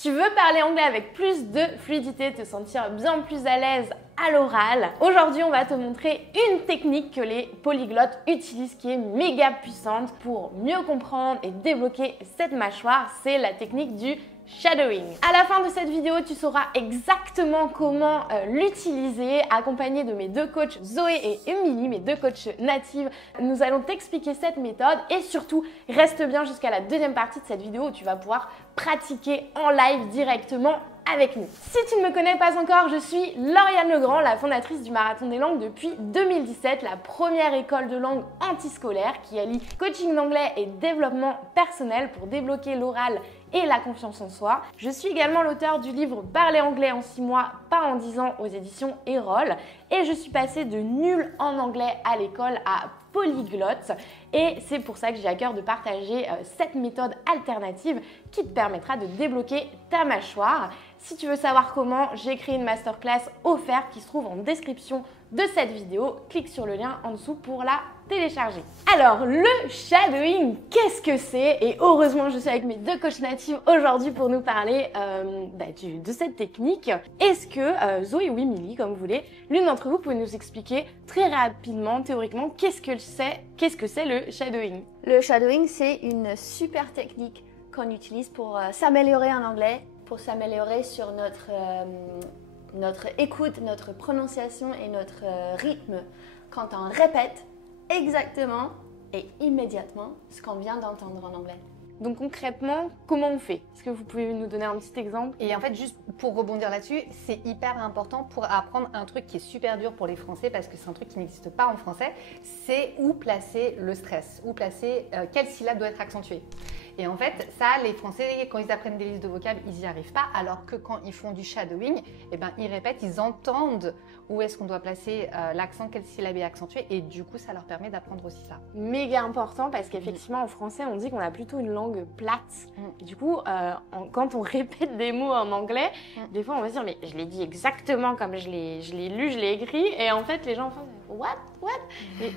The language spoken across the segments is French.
Tu veux parler anglais avec plus de fluidité, te sentir bien plus à l'aise à l'oral. Aujourd'hui, on va te montrer une technique que les polyglottes utilisent qui est méga puissante pour mieux comprendre et débloquer cette mâchoire. C'est la technique du shadowing. À la fin de cette vidéo, tu sauras exactement comment l'utiliser, accompagné de mes deux coachs Zoé et Émilie, mes deux coachs natives. Nous allons t'expliquer cette méthode et surtout, reste bien jusqu'à la deuxième partie de cette vidéo où tu vas pouvoir pratiquer en live directement avec nous. Si tu ne me connais pas encore, je suis Lauriane Legrand, la fondatrice du Marathon des Langues depuis 2017, la première école de langue antiscolaire qui allie coaching d'anglais et développement personnel pour débloquer l'oral et la confiance en soi. Je suis également l'auteur du livre Parler anglais en 6 mois, pas en 10 ans aux éditions Erol. Et je suis passée de nul en anglais à l'école à polyglotte. Et c'est pour ça que j'ai à cœur de partager cette méthode alternative qui te permettra de débloquer ta mâchoire. Si tu veux savoir comment, j'ai créé une masterclass offerte qui se trouve en description de cette vidéo. Clique sur le lien en dessous pour la télécharger. Alors, le shadowing, qu'est-ce que c'est? Et heureusement, je suis avec mes deux coachs natives aujourd'hui pour nous parler de cette technique. Est-ce que Zoé ou Émilie, comme vous voulez, l'une d'entre vous pouvez nous expliquer très rapidement, théoriquement, qu'est-ce que c'est le shadowing? Le shadowing, c'est une super technique qu'on utilise pour s'améliorer en anglais, pour s'améliorer sur notre écoute, notre prononciation et notre rythme quand on répète exactement et immédiatement ce qu'on vient d'entendre en anglais. Donc concrètement, comment on fait? Est-ce que vous pouvez nous donner un petit exemple? Et en fait, juste pour rebondir là-dessus, c'est hyper important pour apprendre un truc qui est super dur pour les Français parce que c'est un truc qui n'existe pas en français, c'est où placer le stress, où placer quelle syllabe doit être accentuée. Et en fait, ça, les Français, quand ils apprennent des listes de vocabulaire, ils n'y arrivent pas, alors que quand ils font du shadowing, eh ben, ils répètent, ils entendent où est-ce qu'on doit placer l'accent, quelle syllabe est accentuée, et du coup, ça leur permet d'apprendre aussi ça. Méga important parce qu'effectivement, en français, on dit qu'on a plutôt une langue plate. Et du coup, quand on répète des mots en anglais, des fois, on va se dire, mais je l'ai dit exactement comme je l'ai lu, je l'ai écrit, et en fait, les gens font, what?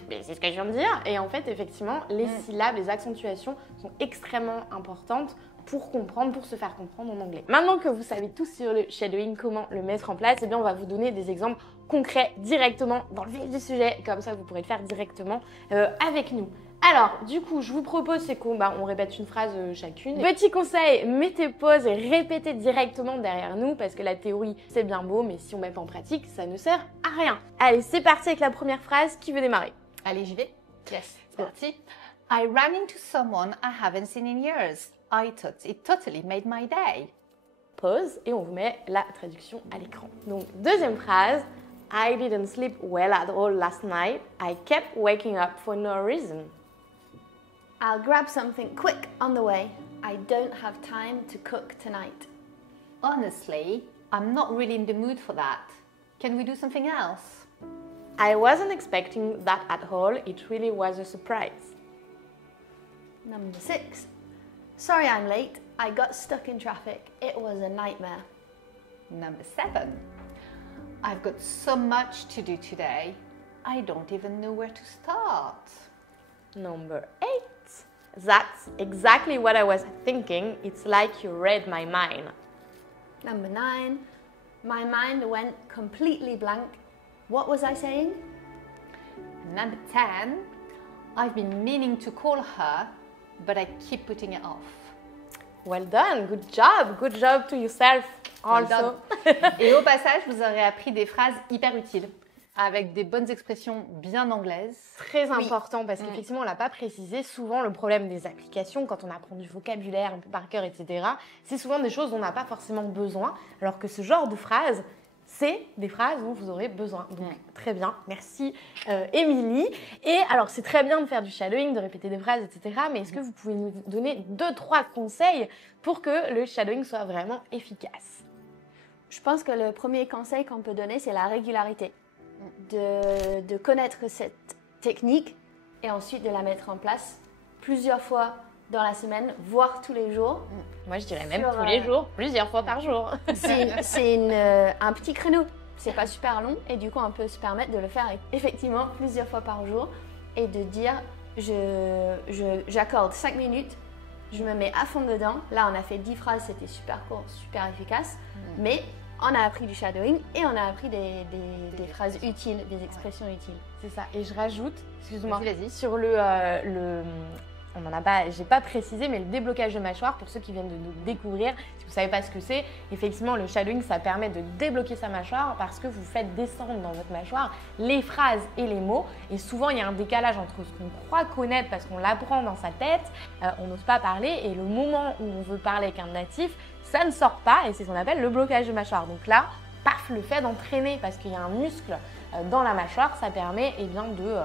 Mais c'est ce que je viens de dire. Et en fait, effectivement, les syllabes, les accentuations sont extrêmement importantes pour comprendre, pour se faire comprendre en anglais. Maintenant que vous savez tout sur le shadowing, comment le mettre en place, eh bien on va vous donner des exemples concrets directement dans le vif du sujet. Comme ça, vous pourrez le faire directement avec nous. Alors, du coup, je vous propose, c'est qu'on répète une phrase chacune. Petit conseil, mettez pause et répétez directement derrière nous parce que la théorie, c'est bien beau, mais si on met pas en pratique, ça ne sert à rien. Allez, c'est parti avec la première phrase. Qui veut démarrer? Allez, j'y vais. Yes, c'est parti. I ran into someone I haven't seen in years. I thought it totally made my day. Pause et on vous met la traduction à l'écran. Donc, deuxième phrase. I didn't sleep well at all last night. I kept waking up for no reason. I'll grab something quick on the way. I don't have time to cook tonight. Honestly, I'm not really in the mood for that. Can we do something else? I wasn't expecting that at all. It really was a surprise. Number 6. Sorry I'm late. I got stuck in traffic. It was a nightmare. Number 7. I've got so much to do today. I don't even know where to start. Number 8. That's exactly what I was thinking. It's like you read my mind. Number 9. My mind went completely blank. What was I saying? Number 10. I've been meaning to call her, but I keep putting it off. Well done, good job to yourself also. Et au passage, vous aurez appris des phrases hyper utiles, avec des bonnes expressions bien anglaises. Très important parce qu'effectivement, on ne l'a pas précisé, souvent le problème des applications, quand on apprend du vocabulaire un peu par cœur, etc., c'est souvent des choses dont on n'a pas forcément besoin, alors que ce genre de phrases, c'est des phrases dont vous aurez besoin. Donc, très bien. Merci, Émilie. Et alors, c'est très bien de faire du shadowing, de répéter des phrases, etc. Mais est-ce que vous pouvez nous donner 2-3 conseils pour que le shadowing soit vraiment efficace? Je pense que le premier conseil qu'on peut donner, c'est la régularité. De connaître cette technique et ensuite de la mettre en place plusieurs fois dans la semaine, voire tous les jours. Moi, je dirais même tous les jours, plusieurs fois par jour. C'est un petit créneau. C'est pas super long et du coup, on peut se permettre de le faire effectivement plusieurs fois par jour et de dire j'accorde 5 minutes je me mets à fond dedans. Là, on a fait 10 phrases, c'était super court, super efficace. Mais on a appris du shadowing et on a appris des phrases utiles, des expressions utiles. C'est ça. Et je rajoute, excuse-moi, Vas-y. sur on n'en a pas, j'ai pas précisé, mais le déblocage de mâchoire, pour ceux qui viennent de nous découvrir, si vous ne savez pas ce que c'est, effectivement, le shadowing, ça permet de débloquer sa mâchoire parce que vous faites descendre dans votre mâchoire les phrases et les mots. Et souvent, il y a un décalage entre ce qu'on croit connaître parce qu'on l'apprend dans sa tête, on n'ose pas parler, et le moment où on veut parler avec un natif, ça ne sort pas, et c'est ce qu'on appelle le blocage de mâchoire. Donc là, paf, le fait d'entraîner parce qu'il y a un muscle dans la mâchoire, ça permet bien de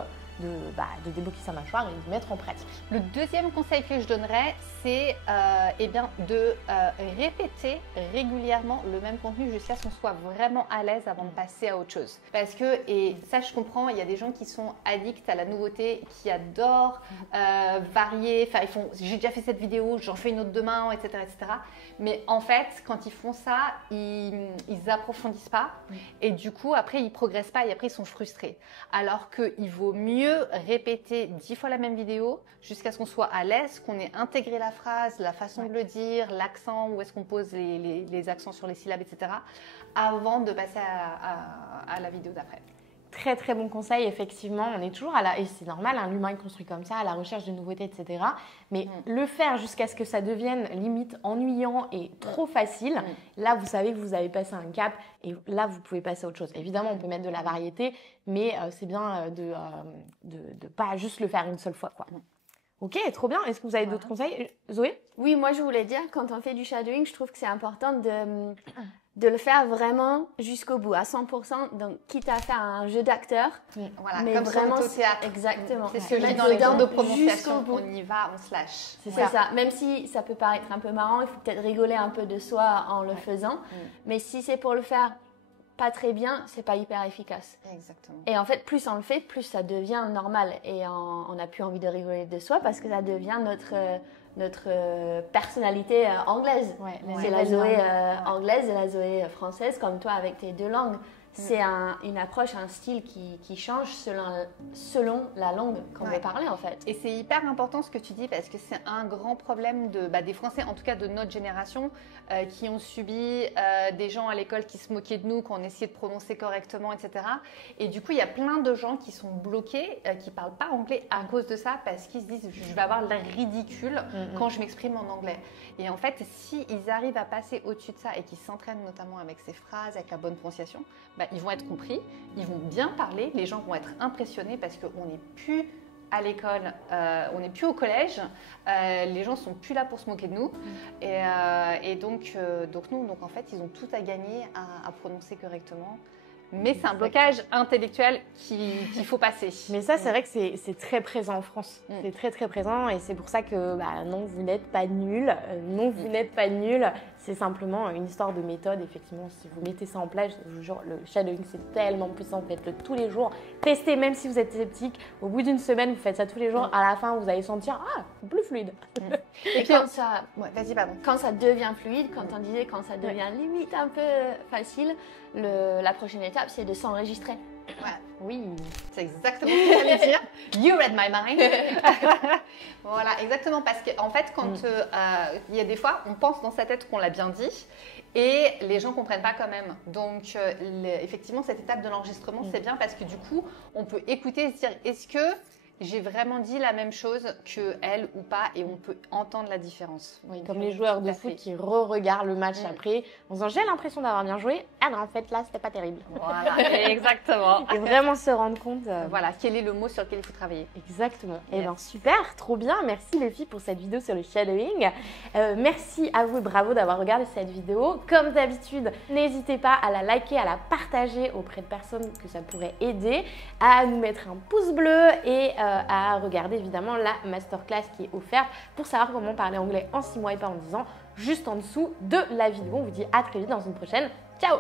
débloquer sa mâchoire et de mettre en pratique. Le deuxième conseil que je donnerais, c'est de répéter régulièrement le même contenu jusqu'à ce qu'on soit vraiment à l'aise avant de passer à autre chose. Parce que, et ça je comprends, il y a des gens qui sont addicts à la nouveauté, qui adorent varier, enfin j'ai déjà fait cette vidéo, j'en fais une autre demain, etc., etc. Mais en fait, quand ils font ça, ils approfondissent pas et du coup après ils progressent pas et après ils sont frustrés. Alors qu'il vaut mieux répéter 10 fois la même vidéo jusqu'à ce qu'on soit à l'aise, qu'on ait intégré la phrase, la façon de le dire, l'accent, où est-ce qu'on pose les accents sur les syllabes, etc. avant de passer à la vidéo d'après. Très très bon conseil, effectivement, on est toujours et c'est normal, hein, l'humain est construit comme ça, à la recherche de nouveautés, etc. Mais le faire jusqu'à ce que ça devienne limite ennuyant et trop facile, là vous savez que vous avez passé un cap et là vous pouvez passer à autre chose. Évidemment, on peut mettre de la variété, mais c'est bien de pas juste le faire une seule fois, quoi. Ok, trop bien. Est-ce que vous avez d'autres conseils, Zoé? Oui, moi je voulais dire, quand on fait du shadowing, je trouve que c'est important de le faire vraiment jusqu'au bout, à 100%. Donc, quitte à faire un jeu d'acteur, voilà, mais comme vraiment, sur le théâtre. Exactement. C'est ce que je dis dans les cours de prononciation. On y va, on se lâche. C'est ça. Même si ça peut paraître un peu marrant, il faut peut-être rigoler un peu de soi en le faisant. Mais si c'est pour le faire pas très bien, c'est pas hyper efficace. Exactement. Et en fait, plus on le fait, plus ça devient normal. Et on n'a plus envie de rigoler de soi parce que ça devient notre personnalité anglaise. Ouais, c'est la Zoé anglaise et la Zoé française, comme toi avec tes deux langues. C'est une approche, un style qui change selon la langue qu'on veut parler en fait. Et c'est hyper important ce que tu dis parce que c'est un grand problème des Français, en tout cas de notre génération, qui ont subi des gens à l'école qui se moquaient de nous, qu'on essayait de prononcer correctement, etc. Et du coup, il y a plein de gens qui sont bloqués, qui ne parlent pas anglais à cause de ça parce qu'ils se disent « je vais avoir l'air ridicule quand je m'exprime en anglais ». Et en fait, s'ils arrivent à passer au-dessus de ça et qu'ils s'entraînent notamment avec ces phrases, avec la bonne prononciation, ils vont être compris, ils vont bien parler, les gens vont être impressionnés parce qu'on n'est plus à l'école, on n'est plus au collège, les gens sont plus là pour se moquer de nous et donc en fait ils ont tout à gagner à prononcer correctement. Mais c'est un blocage intellectuel qu'il faut passer. Mais ça, c'est vrai que c'est très présent en France. C'est très très présent et c'est pour ça que non, vous n'êtes pas nul. Non, vous n'êtes pas nul. C'est simplement une histoire de méthode. Effectivement, si vous mettez ça en place, je vous jure, le shadowing, c'est tellement puissant. Faites-le tous les jours. Testez, même si vous êtes sceptique. Au bout d'une semaine, vous faites ça tous les jours. À la fin, vous allez sentir plus fluide. Et puis, quand ça, vas-y, pardon. Quand ça devient fluide, quand on disait quand ça devient limite un peu facile, la prochaine étape, c'est de s'enregistrer. Ouais. Oui, c'est exactement ce que j'allais dire. You read my mind. Voilà, exactement. Parce qu'en fait, quand il y a des fois, on pense dans sa tête qu'on l'a bien dit et les gens ne comprennent pas quand même. Donc, effectivement, cette étape de l'enregistrement, c'est bien parce que du coup, on peut écouter et se dire est-ce que j'ai vraiment dit la même chose qu'elle ou pas et on peut entendre la différence. Oui, comme les joueurs de foot qui re-regardent le match après en disant j'ai l'impression d'avoir bien joué, ah non en fait là c'était pas terrible. Voilà, exactement. Et vraiment se rendre compte. Voilà, quel est le mot sur lequel il faut travailler. Exactement. Yes. Et bien super, trop bien, merci les filles pour cette vidéo sur le shadowing. Merci à vous et bravo d'avoir regardé cette vidéo. Comme d'habitude, n'hésitez pas à la liker, à la partager auprès de personnes que ça pourrait aider, à nous mettre un pouce bleu et à regarder évidemment la masterclass qui est offerte pour savoir comment parler anglais en 6 mois et pas en 10 ans, juste en dessous de la vidéo. On vous dit à très vite dans une prochaine. Ciao!